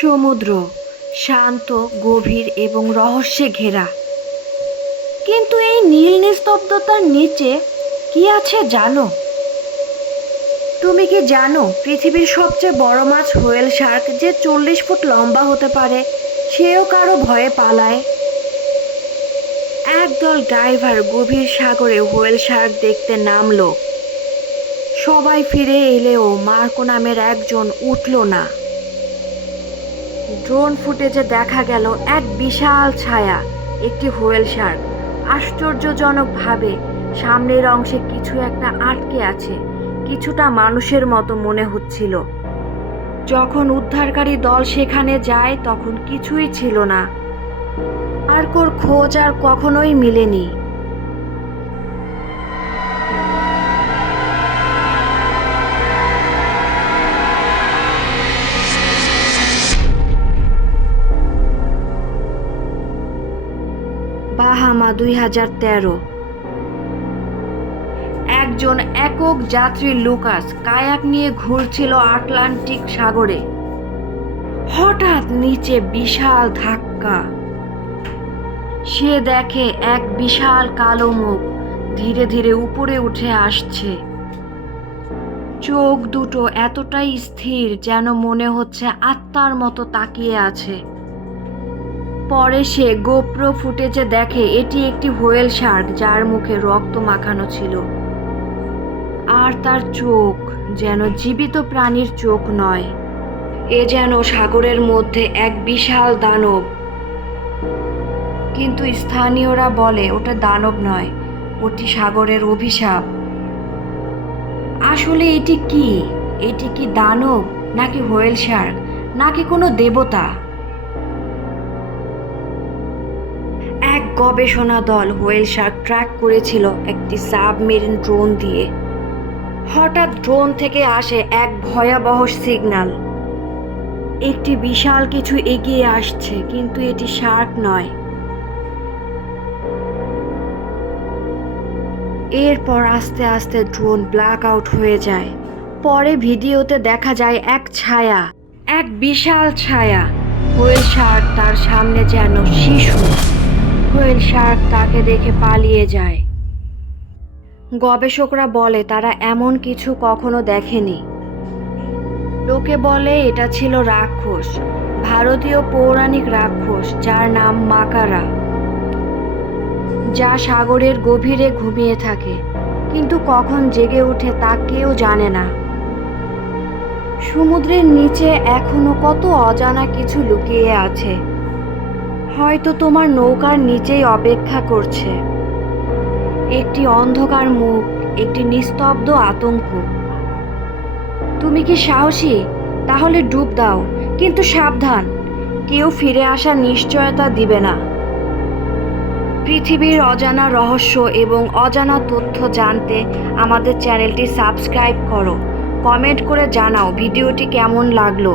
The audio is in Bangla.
সমুদ্র শান্ত, গভীর এবং রহস্যে ঘেরা। কিন্তু এই নীল নিস্তব্ধতার নিচে কি আছে জানো? তুমি কি জানো পৃথিবীর সবচেয়ে বড় মাছ হোয়েল শার্ক, যে 40 ফুট লম্বা হতে পারে, সেও কারো ভয়ে পালায়? একদল ডাইভার গভীর সাগরে হোয়েল শার্ক দেখতে নামলো। সবাই ফিরে এলেও মার্কো নামের একজন উঠল না। ড্রোন ফুটেজে দেখা গেল এক বিশাল ছায়া, একটি হোয়েল শার্ক। আশ্চর্যজনকভাবে সামনের অংশে কিছু একটা আটকে আছে, কিছুটা মানুষের মতো মনে হচ্ছিল। যখন উদ্ধারকারী দল সেখানে যায় তখন কিছুই ছিল না। মার্কোর খোঁজ আর কখনোই মিলেনি। বাহামা 2013। একজন একক যাত্রী লুকাস কায়াক নিয়ে ঘুরছিল আটলান্টিক সাগরে। হঠাৎ নিচে বিশাল ধাক্কা। সে দেখে এক বিশাল কালো মুখ ধীরে ধীরে উপরে উঠে আসছে। চোখ দুটো এতটাই স্থির যেন মনে হচ্ছে আত্মার মতো তাকিয়ে আছে। পরে সে গোপ্রো ফুটেজে দেখে এটি একটি হোয়েল শার্ক, যার মুখে রক্ত মাখানো ছিল। আর তার চোখ যেন জীবিত প্রাণীর চোখ নয়, এ যেন সাগরের মধ্যে এক বিশাল দানব। কিন্তু স্থানীয়রা বলে ওটা দানব নয়, ওটি সাগরের অভিশাপ। আসলে এটি কি? এটি কি দানব, নাকি হোয়েল শার্ক, নাকি কোনো দেবতা? এক গবেষণা দল হোয়েল শার্ক ট্র্যাক করেছিল একটি সাবমেরিন ড্রোন দিয়ে। হঠাৎ ড্রোন থেকে আসে এক ভয়াবহ সিগন্যাল। একটি বিশাল কিছু এগিয়ে আসছে, কিন্তু এটি শার্ক নয়। এরপর আস্তে আস্তে ড্রোন ব্ল্যাক আউট হয়ে যায়। পরে ভিডিওতে দেখা যায় এক ছায়া, এক বিশাল ছায়া। হোয়েল শার্ক তার সামনে যেন শিশু। হোয়েল শার্ক তাকে দেখে পালিয়ে যায়। গবেষকরা বলে তারা এমন কিছু কখনো দেখেনি। লোকে বলে এটা ছিল রাক্ষস, ভারতীয় পৌরাণিক রাক্ষস যার নাম মাকারা, যা সাগরের গভীরে ঘুমিয়ে থাকে, কিন্তু কখন জেগে ওঠে তা কেউ জানে না। সমুদ্রের নিচে এখনো কত অজানা কিছু লুকিয়ে আছে, হয়তো তোমার নৌকার নিচেই অপেক্ষা করছে। একটি অন্ধকার মুখ, একটি নিস্তব্ধ আতঙ্ক। তুমি কি সাহসী? তাহলে ডুব দাও, কিন্তু সাবধান, কেউ ফিরে আসার নিশ্চয়তা দিবে না। পৃথিবীর অজানা রহস্য এবং অজানা তথ্য জানতে আমাদের চ্যানেলটি সাবস্ক্রাইব করো। কমেন্ট করে জানাও ভিডিওটি কেমন লাগলো।